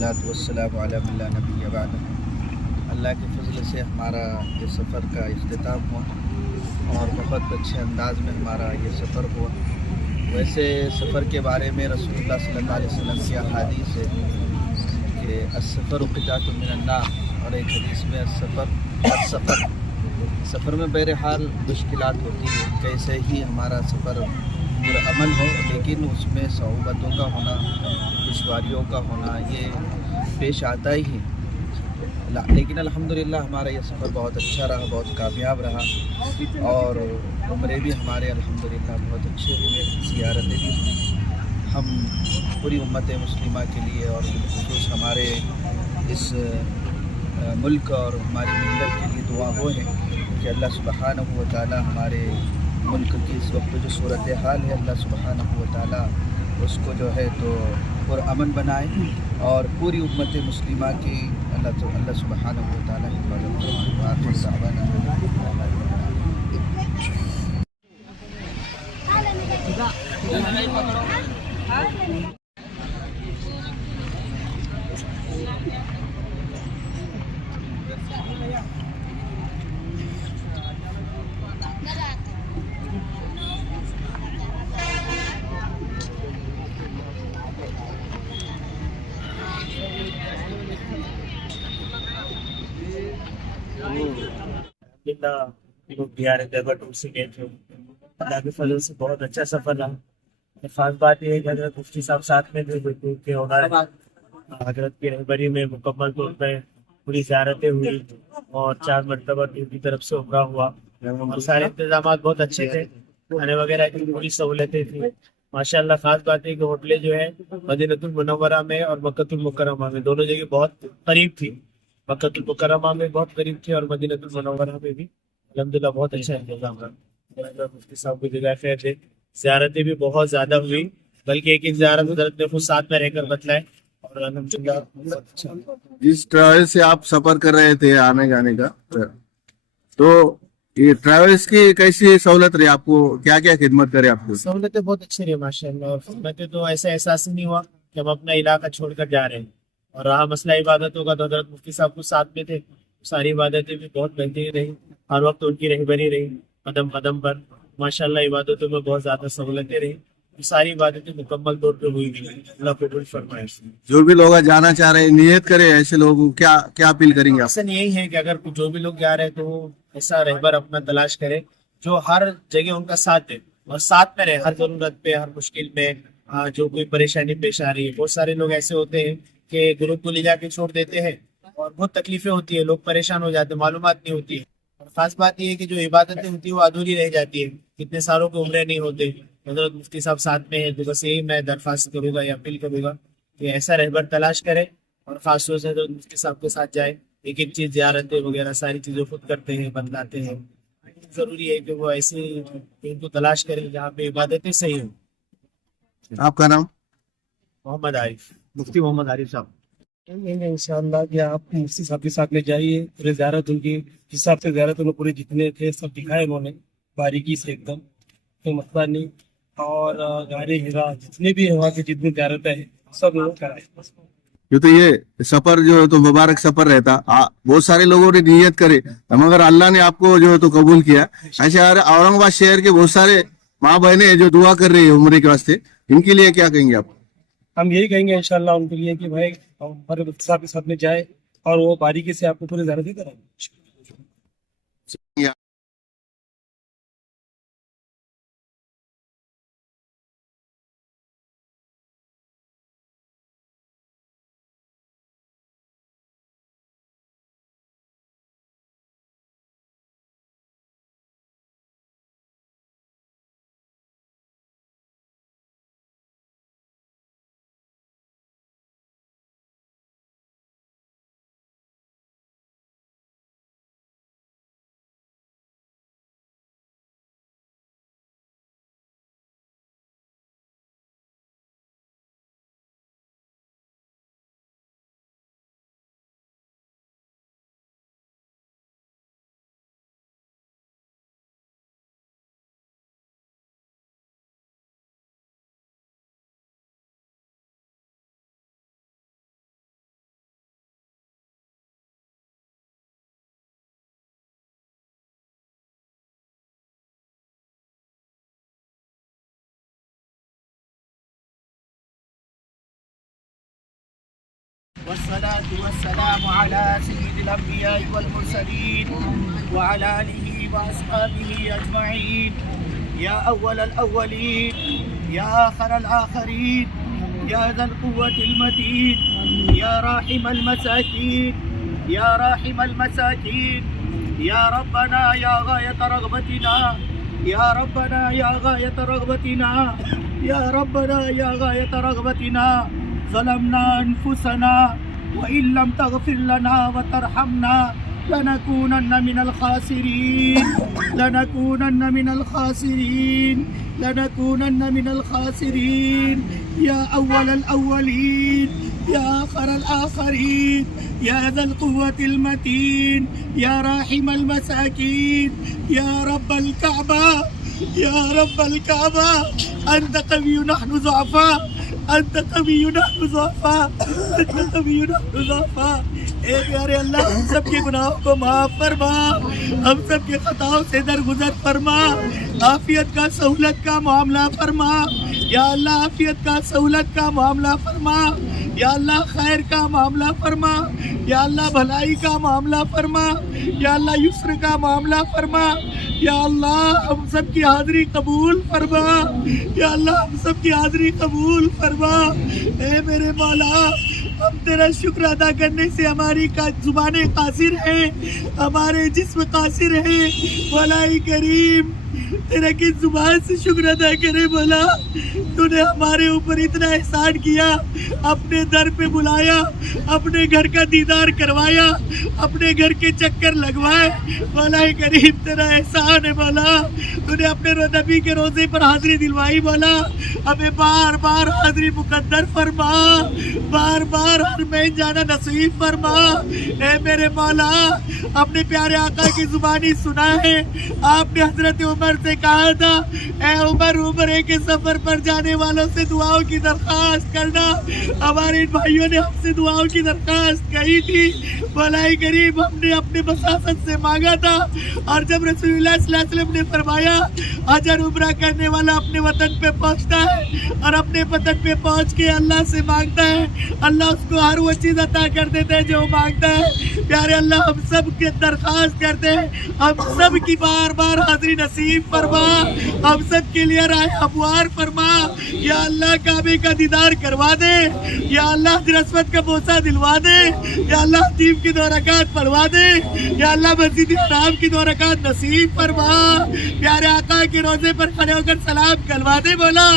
والصلاة والسلام علی من لا نبی بعد۔ اللہ کے فضل سے ہمارا یہ سفر کا اختتام ہوا اور بہت اچھے انداز میں ہمارا یہ سفر ہوا۔ ویسے سفر کے بارے میں رسول اللہ صلی اللہ علیہ وسلم کی احادیث ہے کہ السفر قطعۃ من النار، اور ایک حدیث میں سفر میں بہرحال مشکلات ہوتی ہیں، کیسے ہی ہمارا سفر پرامن ہو لیکن اس میں صعوبتوں کا ہونا، دشواریوں کا ہونا یہ پیش آتا ہی ہے۔ لیکن الحمدللہ ہمارا یہ سفر بہت اچھا رہا، بہت کامیاب رہا، اور عمرے بھی ہمارے الحمدللہ بہت اچھے ہوئے، زیارتیں بھی ہوئی۔ ہم پوری امت مسلمہ کے لیے اور بالخصوص ہمارے اس ملک اور ہماری ملت کے لیے دعا وہ ہے کہ اللہ سبحانہ و تعالی ہمارے ملک کی اس وقت جو صورتحال ہے، اللہ سبحانہ و تعالی اس کو جو ہے تو پرامن بنائے، اور پوری امت مسلمہ کی اللہ سبحانہ و تعالی حفاظت فرمائے۔ وآخر دعوانا لوگ بہار دیوبند ٹور سے گئے تھے۔ اللہ کے فضل سے بہت اچھا سفر رہا۔ خاص بات یہ ہے کہ حضرت مفتی صاحب ساتھ میں تھے، کہ حضرت کی رہبری میں مکمل طور پہ پوری زیارتیں ہوئی اور 4 مرتبہ ان کی طرف سے عمرہ ہوا، اور سارے انتظامات بہت اچھے تھے، کھانے وغیرہ کی پوری سہولتیں تھیں ماشاء اللہ۔ خاص بات ہے کہ ہوٹلیں جو ہے مدینہ المنورہ میں اور مکہ المکرمہ میں دونوں جگہ بہت قریب تھی۔ مکہ المکرمہ میں بہت قریب تھی اور مدینہ المنورہ میں بھی الحمدللہ بہت اچھا انتظام رہا۔ مفتی صاحب کو جزائے خیر دے۔ زیارتیں بھی بہت زیادہ ہوئی، بلکہ ایک زیارت حضرت نے خود ساتھ میں رہ کر بتلائے، اور الحمدللہ بہت اچھا۔ جس ٹریول سے آپ سفر کر رہے تھے آنے جانے کا، تو یہ ٹریولس کی کیسی سہولت رہی آپ کو؟ کیا کیا خدمت کرے آپ کو؟ سہولتیں بہت اچھی رہی ماشاء اللہ، اور خدمتیں تو ایسا احساس ہی نہیں ہوا کہ ہم اپنا علاقہ چھوڑ کر جا رہے ہیں۔ اور رہا مسئلہ عبادتوں کا، تو حضرت مفتی صاحب کو ساتھ میں تھے، ساری عبادتیں بھی بہت بہترین رہی، ہر وقت ان کی رہبری رہی قدم قدم پر ماشاء اللہ۔ عبادتوں میں بہت زیادہ سہولتیں رہی، ساری عبادتیں مکمل طور پہ ہوئی بھی، اللہ قبول فرمائے۔ جو بھی لوگ جانا چاہ رہے ہیں نیت کرے، ایسے لوگوں کو کیا اپیل کریں گے آپ؟ اصل یہی ہے کہ اگر جو بھی لوگ جا رہے ہیں تو وہ ایسا رہبر اپنا تلاش کرے جو ہر جگہ ان کا ساتھ دے، اور ساتھ میں رہے ہر ضرورت پہ، ہر مشکل میں، جو کوئی پریشانی پیش آ رہی ہے۔ بہت سارے لوگ ایسے ہوتے ہیں کہ گروپ کو لے جا کے چھوڑ دیتے ہیں اور بہت تکلیفیں ہوتی ہیں، لوگ پریشان ہو جاتے ہیں، معلومات نہیں ہوتی ہے۔ اور خاص بات یہ ہے کہ جو عبادتیں ہوتی ہیں وہ ادھوری رہ جاتی ہے، کتنے سالوں کے عمرے نہیں ہوتے۔ حضرت مفتی صاحب ساتھ میں ہیں، تو بس یہی میں درخواست کروں گا یا اپیل کروں گا کہ ایسا رہبر تلاش کرے، اور خاص طور سے حضرت مفتی صاحب کے ساتھ جائے۔ ایک ایک چیز زیارتیں وغیرہ ساری چیزیں خود کرتے ہیں، بدلاتے ہیں۔ ضروری ہے کہ وہ ایسے ان کو تلاش کرے جہاں پہ عبادتیں صحیح ہوں۔ آپ کا نام؟ محمد عارف۔ مفتی محمد عارف صاحب۔ ان شاء اللہ کہ آپ مفتی صاحب کے ساتھ میں جائیے، پورے زیارت ان کی جس حساب سے زیارت انہوں پورے جتنے تھے سب دکھائے انہوں نے باریکی سے، ایک دم کوئی مسئلہ نہیں۔ اور غار حرا جتنے بھی وہاں کی جتنی زیارتیں ہیں سب انہوں نے کرائے۔ یہ سفر جو ہے تو مبارک سفر رہتا، بہت سارے لوگوں نے نیت کرے، مگر اللہ نے آپ کو جو ہے تو قبول کیا۔ ایسے اورنگ آباد شہر کے بہت سارے ماں بہنیں جو دعا کر رہی ہے عمرے کے واسطے، ان کے لیے کیا کہیں گے آپ؟ ہم یہی کہیں گے انشاءاللہ ان کے لیے کہ بھائی ہمارے مفتی صاحب کے ساتھ میں جائے اور وہ باریکی سے آپ کو پورے زیارتیں کرائیں۔ والصلاة والسلام على سيد الأنبياء والمرسلين وعلى آله وأصحابه أجمعين. يا أول الأولين يا آخر الآخرين يا ذا القوة المتين يا راحم المساكين يا راحم المساكين يا ربنا يا غاية رغبتنا يا ربنا يا غاية رغبتنا يا ربنا يا غاية رغبتنا. ظلمنا أنفسنا وإن لم تغفر لنا وترحمنا لنكونن من الخاسرين لنكونن من الخاسرين لنكونن من الخاسرين. يا أول الأولين يا آخر الآخرين يا ذا القوة المتين يا راحم المساكين يا رب الكعبة يا رب الكعبة أنت قوي نحن ضعفاء أنت قوي نحن ضعفاء أنت قوي نحن ضعفاء. اے پیارے اللہ ہم سب کے گناہوں کو معاف فرما ہم سب کے خطاؤں سے درگزر فرما عافیت کا سہولت کا معاملہ فرما یا اللہ عافیت کا سہولت کا معاملہ فرما یا اللہ خیر کا معاملہ فرما یا اللہ بھلائی کا معاملہ فرما یا اللہ یسر کا معاملہ فرما یا اللہ ہم سب کی حاضری قبول فرما یا اللہ ہم سب کی حاضری قبول فرما. اے میرے مولا ہم تیرا شکر ادا کرنے سے ہماری زبانیں قاصر ہیں ہمارے جسم قاصر ہیں. مولا کریم تیرا کس زبان سے شکر ادا کرے مولا. تو نے ہمارے اوپر اتنا احسان کیا اپنے در پہ بلایا اپنے گھر کا دیدار کروایا اپنے گھر کے چکر لگوائے. مولا کریم تیرا احسان ہے مولا. تو نے اپنے نبی کے روزے پر حاضری دلوائی مولا. ہمیں بار بار حاضری مقدر فرما بار بار حرمین جانا نصیب فرما. اے میرے مولا اپنے پیارے آقا کی زبانی سنا ہے آپ نے حضرت عمر سے کہا تھا اے عمر عمرے کے سفر پر جانے والوں سے دعاؤں کی درخواست کرنا. ہمارے بھائیوں نے ہم سے دعاؤں کی درخواست کہی تھی. مولا کریم ہم نے اپنے بساست سے مانگا تھا اور جب رسول اللہ صلی اللہ علیہ وسلم نے فرمایا حج عمرہ کرنے والا اپنے وطن پہ پہنچتا ہے اور اپنے وطن پہ پہنچ کے اللہ سے مانگتا ہے اللہ اس کو ہر وہ چیز عطا کر دیتے ہیں جو مانگتا ہے. پیارے اللہ ہم سب کی درخواست کرتے ہیں ہم سب کی بار بار حاضری نصیب فرما ہم سب کے لیے راہ ہموار فرما. یا اللہ کعبے کا دیدار کروا دے یا اللہ رسمت کا بوسہ دلوا دے یا اللہ حتیم کی 2 رکعت پڑھوا دے یا اللہ مسجد حرام کی 2 رکعت نصیب فرما. پیارے آقا کے روزے پر کھڑے ہو کر سلام کروا دے مولا.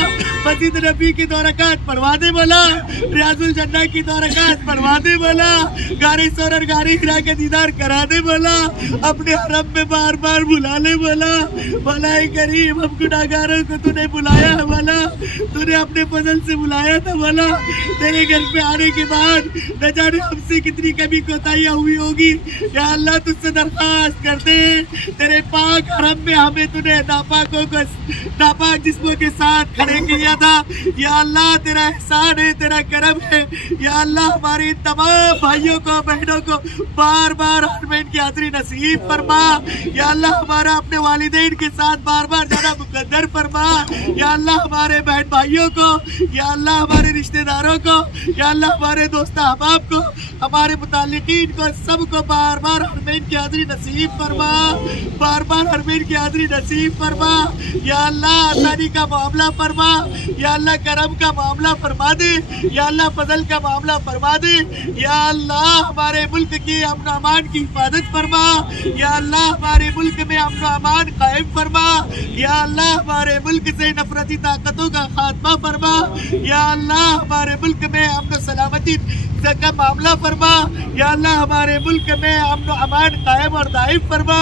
مسجد نبی کی 2 رکعت پڑھوا دے مولا. ریاض الجنہ کی 2 رکعت پڑھوا دے مولا. غار ثور اور غار حرا کا دیدار کرا دے مولا. اپنے حرم میں بار بار بلا لے مولا. مولا کریم ہم گناہگاروں کو تو نے بلایا ہے مولا. تو نے اپنے فضل سے بلایا تھا مولا. تیرے گھر پہ آنے کے بعد نہ جانے ہم سے کتنی کمی کوتاہیاں ہوئی ہوگی. یا اللہ تجھ سے درخواست کرتے ہیں تیرے پاک حرم میں ہمیں تو نے ناپاک جسموں کے ساتھ کھڑے کیا تھا. یا اللہ تیرا احسان ہے تیرا کرم ہے. یا اللہ ہماری تمام بھائیوں کو بہنوں کو بار بار حرمین کی حاضری نصیب فرما. یا اللہ ہمارا اپنے والدین کے ساتھ بار بار جانا مقدر فرما. یا اللہ ہمارے بہن بھائیوں کو یا اللہ ہمارے رشتہ داروں کو یا اللہ ہمارے دوست احباب کو ہمارے متعلقین کو سب کو بار بار حرمین کی حاضری نصیب فرما بار بار حرمین کی حاضری نصیب فرما. یا اللہ آسانی کا معاملہ فرما یا اللہ کرم کا معاملہ فرما دے یا اللہ فضل کا معاملہ فرما دے. یا اللہ ہمارے ملک کی امن و امان کی حفاظت فرما. یا اللہ ہمارے ملک میں امن و امان قائم فرما. یا اللہ ہمارے ملک سے نفرتی طاقتوں کا خاتمہ فرما. یا اللہ ہمارے ملک میں امن و سلامتی کا معاملہ فرما. یا اللہ ہمارے ملک میں امن و امان قائم اور دائم فرما.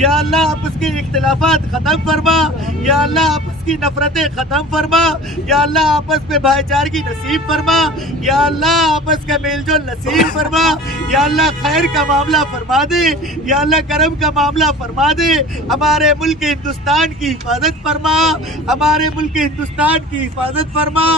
یا اللہ آپس کے اختلافات ختم فرما. یا اللہ آپس کی نفرتیں ختم فرما. یا اللہ آپس میں بھائی چارگی نصیب فرما. یا اللہ آپس کا میل جول نصیب فرما. یا اللہ خیر کا معاملہ فرما دے. یا اللہ کرم کا معاملہ فرما دے. ہمارے ملک ہندوستان کی حفاظت فرما. ہمارے ملک ہندوستان کی حفاظت فرما.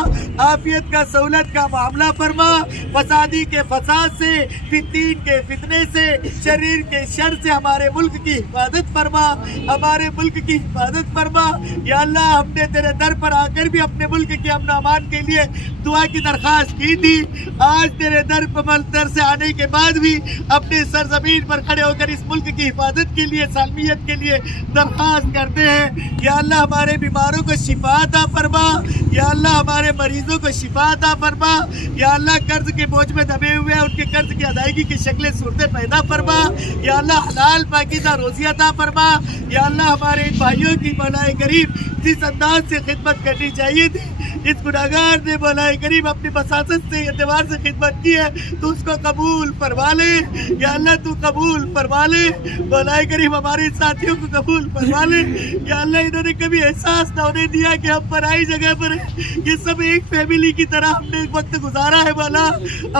عافیت کا سہولت کا معاملہ فرما. فساد بربادی کے فساد سے، فتین کے فتنے سے، شریر کے شر سے ہمارے ملک کی حفاظت فرما، ہمارے ملک کی حفاظت فرما۔ یا اللہ ہم نے تیرے در پر آ کر بھی اپنے ملک کے امن و امان کے لیے دعا کی درخواست کی تھی، آج تیرے در سے آنے کے بعد بھی اپنے سرزمین پر کھڑے ہو کر اس ملک کی حفاظت کے لیے، سالمیت کے لیے درخواست کرتے ہیں۔ یا اللہ ہمارے بیماروں کو شفا عطا فرما، یا اللہ ہمارے مریضوں کو شفا عطا فرما، یا اللہ قرض کے بوجھ میں دبے ہوئے ہیں ان کے قرض کی ادائیگی کی شکلیں صورتیں پیدا فرما، یا اللہ حلال پاکیزہ روزی عطا فرما۔ یا اللہ ہمارے ان بھائیوں کی مولا کریم جس انداز سے خدمت کرنی چاہیے تھی، اس گناہگار نے مولا کریم اپنی بساطت سے اعتبار سے خدمت کی ہے تو اس کو قبول فرما لے، یا اللہ تو قبول فرما لے، مولا کریم ہمارے ساتھیوں کو قبول فرما لے۔ یا اللہ انہوں نے کبھی احساس نہ ہونے دیا کہ ہم پرائی جگہ پر ہیں، یہ سب ایک فیملی کی طرح ہم نے وقت گزارا ہے۔ مولا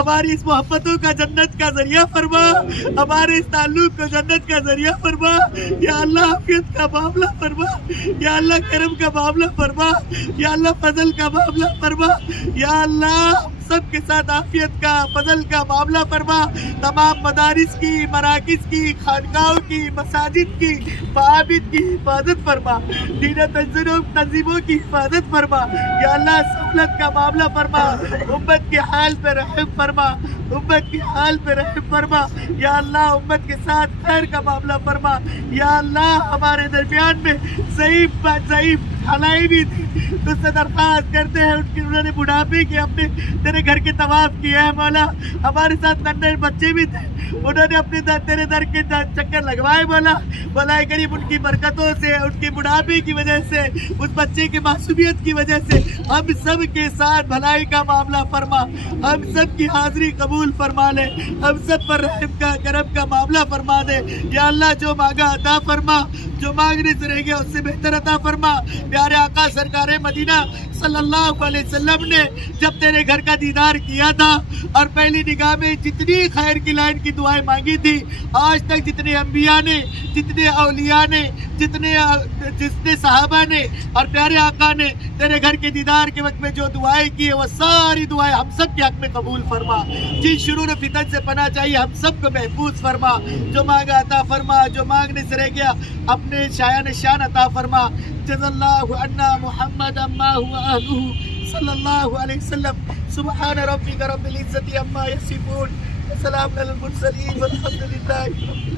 ہماری اس محبتوں کا جنت کا ذریعہ فرما، ہمارے اس تعلق کو جنت کا ذریعہ فرما۔ یا اللہ عافیت کا معاملہ فرما، یا اللہ کرم کا معاملہ فرما، یا اللہ فضل کا معاملہ فرما، یا اللہ سب کے ساتھ عافیت کا فضل کا معاملہ فرما۔ تمام مدارس کی، مراکز کی، خانقاہوں کی، مساجد کی، معابد کی حفاظت فرما، دین تنظیموں کی حفاظت فرما۔ یا اللہ سہولت کا معاملہ فرما، امت کے حال پہ رحم فرما، امت کے حال پہ رحم فرما۔ یا اللہ امت کے ساتھ خیر کا معاملہ فرما۔ یا اللہ ہمارے درمیان میں ضعیف حلائی بھی تھی، تو سے درخواست کرتے ہیں انہوں نے بڑھاپے کے اپنے تیرے گھر کے طواف کیا ہے مولا، ہمارے ساتھ ننھے بچے بھی تھے، انہوں نے اپنے تیرے در کے چکر لگوائے مولا۔ مولا کریم ان کی برکتوں سے، ان کے بڑھاپے کی وجہ سے، اس بچے کی معصومیت کی وجہ سے ہم سب کے ساتھ بھلائی کا معاملہ فرما، ہم سب کی حاضری قبول فرما لے، ہم سب پر رحم کا کرم کا معاملہ فرما دے۔ یا اللہ جو مانگا عطا فرما، جو مانگنے سے رہ گیا اس سے بہتر عطا فرما۔ پیارے آقا سرکار مدینہ صلی اللہ علیہ وسلم نے جب تیرے گھر کا دیدار کیا تھا اور پہلی نگاہ میں جتنی خیر کی لائن کی دعائیں مانگی تھی، آج تک جتنے انبیاء نے، جتنے اولیاء نے، جتنے صحابہ نے اور پیارے آقا نے تیرے گھر کے دیدار کے وقت میں جو دعائیں کی ہیں وہ ساری دعائیں ہم سب کے حق میں قبول فرما۔ جن شرور و فتن سے پناہ چاہیے ہم سب کو محفوظ فرما، جو مانگا عطا فرما، جو مانگنے سے رہ گیا اپنے شایان شان عطا فرما۔ جزا اللہ عنا محمد اما هو اهله صلی اللہ علیہ وسلم۔ سبحان ربک رب العزت عما یصفون، وسلام علی المرسلین والحمد للہ۔